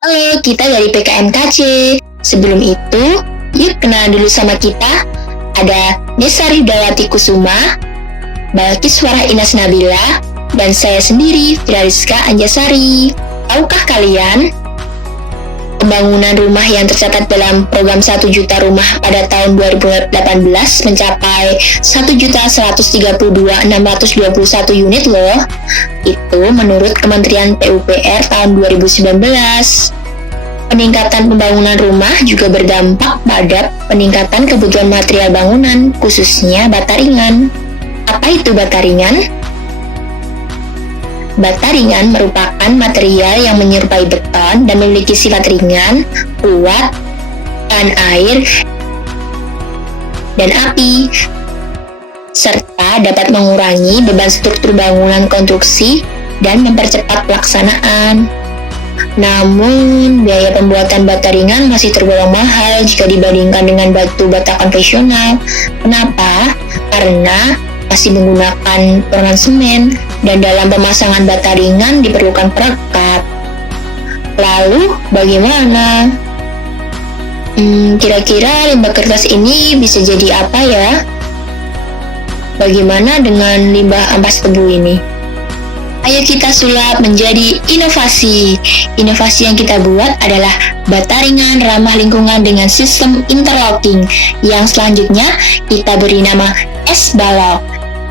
Halo, kita dari PKMKC. Sebelum itu, yuk kenalan dulu sama kita. Ada Nesa Ridawati Kusuma, Balkiswara Inas Nabila, dan saya sendiri, Firariska Anjasari. Tahukah kalian, pembangunan rumah yang tercatat dalam program 1 juta rumah pada tahun 2018 mencapai 1.132.621 unit loh. Itu menurut Kementerian PUPR tahun 2019. Peningkatan pembangunan rumah juga berdampak pada peningkatan kebutuhan material bangunan, khususnya bata ringan. Apa itu bata ringan? Bata ringan merupakan material yang menyerupai beton dan memiliki sifat ringan, kuat, tahan air, dan api, serta dapat mengurangi beban struktur bangunan konstruksi dan mempercepat pelaksanaan. Namun, biaya pembuatan bata ringan masih tergolong mahal jika dibandingkan dengan batu bata konvensional. Kenapa? Karena masih menggunakan potongan semen dan dalam pemasangan bata ringan diperlukan perekat. Lalu, bagaimana? Kira-kira limbah kertas ini bisa jadi apa ya? Bagaimana dengan limbah ampas tebu ini? Ayo kita sulap menjadi inovasi. Inovasi yang kita buat adalah bata ringan ramah lingkungan dengan sistem interlocking, yang selanjutnya kita beri nama S-Balok,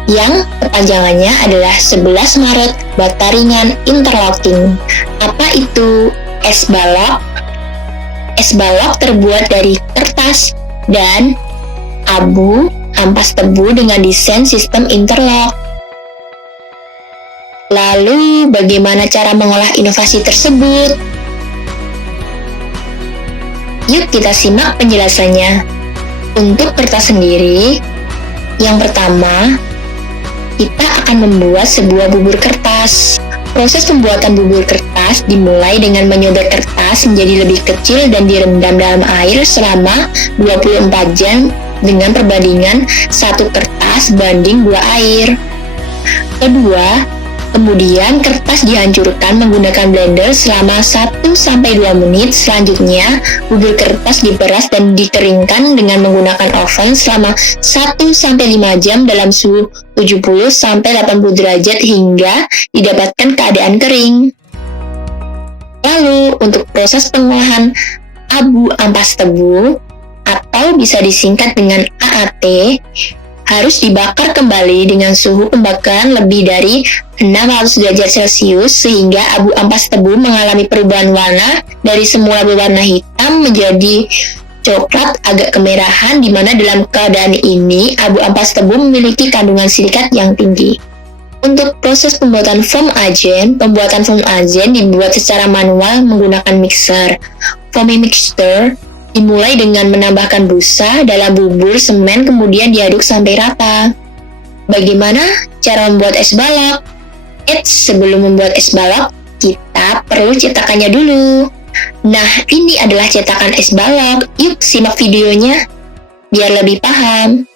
yang kepanjangannya adalah 11 Maret Bata Ringan Interlocking. Apa itu S-Balok? S-Balok terbuat dari kertas dan abu ampas tebu dengan desain sistem interlock. Lalu, bagaimana cara mengolah inovasi tersebut? Yuk kita simak penjelasannya. Untuk kertas sendiri, yang pertama, kita akan membuat sebuah bubur kertas. Proses pembuatan bubur kertas dimulai dengan menyobek kertas menjadi lebih kecil dan direndam dalam air selama 24 jam dengan perbandingan 1 kertas banding 2 air. Kedua, kemudian kertas dihancurkan menggunakan blender selama 1-2 menit. Selanjutnya, bubur kertas diperas dan dikeringkan dengan menggunakan oven selama 1-5 jam dalam suhu 70-80 derajat hingga didapatkan keadaan kering. Lalu, untuk proses pengolahan abu ampas tebu, atau bisa disingkat dengan AAT, harus dibakar kembali dengan suhu pembakaran lebih dari 600 derajat Celcius sehingga abu ampas tebu mengalami perubahan warna dari semula berwarna hitam menjadi coklat agak kemerahan, di mana dalam keadaan ini abu ampas tebu memiliki kandungan silikat yang tinggi. Untuk proses pembuatan foam agent dibuat secara manual menggunakan mixer. Foaming mixture dimulai dengan menambahkan busa dalam bubur semen kemudian diaduk sampai rata. Bagaimana cara membuat es balok? Sebelum membuat es balok, kita perlu cetakannya dulu. Nah, ini adalah cetakan es balok. Yuk simak videonya biar lebih paham.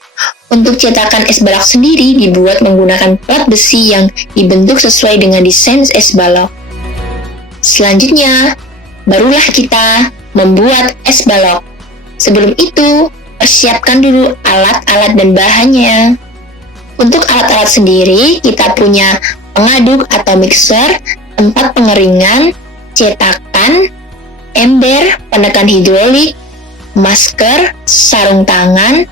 Untuk cetakan es balok sendiri dibuat menggunakan plat besi yang dibentuk sesuai dengan desain es balok. Selanjutnya, barulah kita membuat es balok. Sebelum itu, persiapkan dulu alat-alat dan bahannya. Untuk alat-alat sendiri, kita punya pengaduk atau mixer, tempat pengeringan, cetakan, ember, penekan hidrolik, masker, sarung tangan,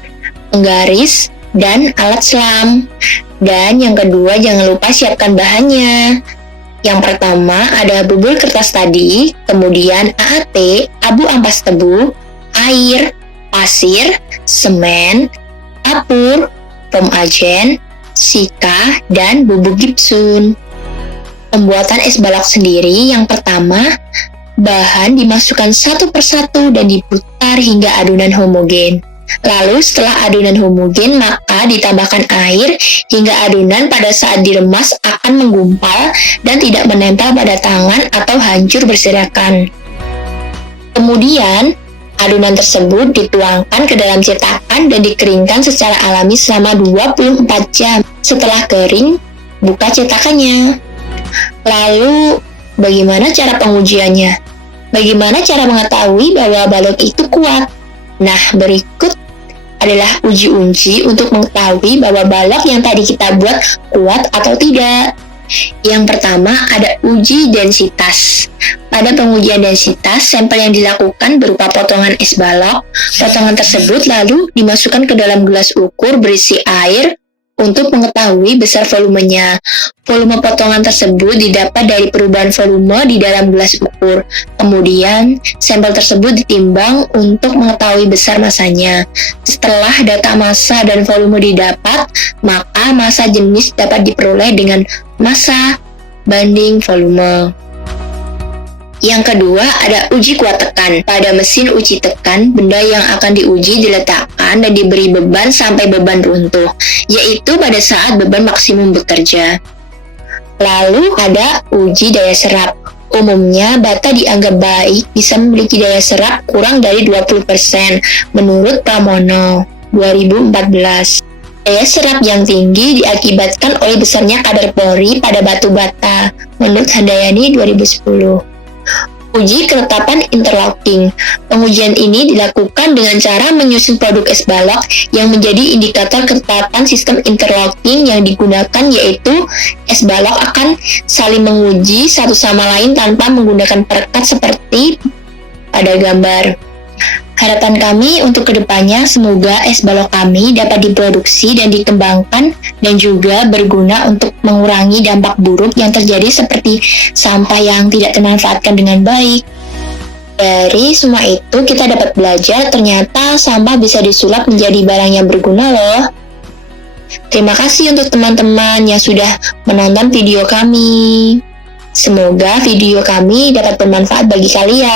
penggaris, dan alat selam. Dan yang kedua, jangan lupa siapkan bahannya. Yang pertama ada bubur kertas tadi, kemudian AAT, abu ampas tebu, air, pasir, semen, kapur, foam agent, sika, dan bubuk gipsum. Pembuatan es balok sendiri, yang pertama, bahan dimasukkan satu persatu dan diputar hingga adonan homogen. Lalu setelah adonan homogen, maka ditambahkan air hingga adonan pada saat diremas akan menggumpal dan tidak menempel pada tangan atau hancur berserakan. Kemudian, adonan tersebut dituangkan ke dalam cetakan dan dikeringkan secara alami selama 24 jam. Setelah kering, buka cetakannya. Lalu, bagaimana cara pengujiannya? Bagaimana cara mengetahui bahwa balok itu kuat? Nah, berikut adalah uji-uji untuk mengetahui bahwa balok yang tadi kita buat kuat atau tidak. Yang pertama ada uji densitas. Pada pengujian densitas, sampel yang dilakukan berupa potongan es balok. Potongan tersebut lalu dimasukkan ke dalam gelas ukur berisi air untuk mengetahui besar volumenya. Volume potongan tersebut didapat dari perubahan volume di dalam gelas ukur. Kemudian, sampel tersebut ditimbang untuk mengetahui besar masanya. Setelah data massa dan volume didapat, maka massa jenis dapat diperoleh dengan massa banding volume. Yang kedua ada uji kuat tekan. Pada mesin uji tekan, benda yang akan diuji diletakkan dan diberi beban sampai beban runtuh, yaitu pada saat beban maksimum bekerja. Lalu ada uji daya serap. Umumnya bata dianggap baik bisa memiliki daya serap kurang dari 20% menurut Pramono 2014. Daya serap yang tinggi diakibatkan oleh besarnya kadar pori pada batu bata menurut Handayani 2010. Uji ketetapan interlocking. Pengujian ini dilakukan dengan cara menyusun produk es balok yang menjadi indikator ketetapan sistem interlocking yang digunakan, yaitu es balok akan saling menguji satu sama lain tanpa menggunakan perekat seperti pada gambar. Harapan kami untuk kedepannya semoga es balok kami dapat diproduksi dan dikembangkan dan juga berguna untuk mengurangi dampak buruk yang terjadi seperti sampah yang tidak termanfaatkan dengan baik. Dari semua itu kita dapat belajar ternyata sampah bisa disulap menjadi barang yang berguna loh. Terima kasih untuk teman-teman yang sudah menonton video kami. Semoga video kami dapat bermanfaat bagi kalian.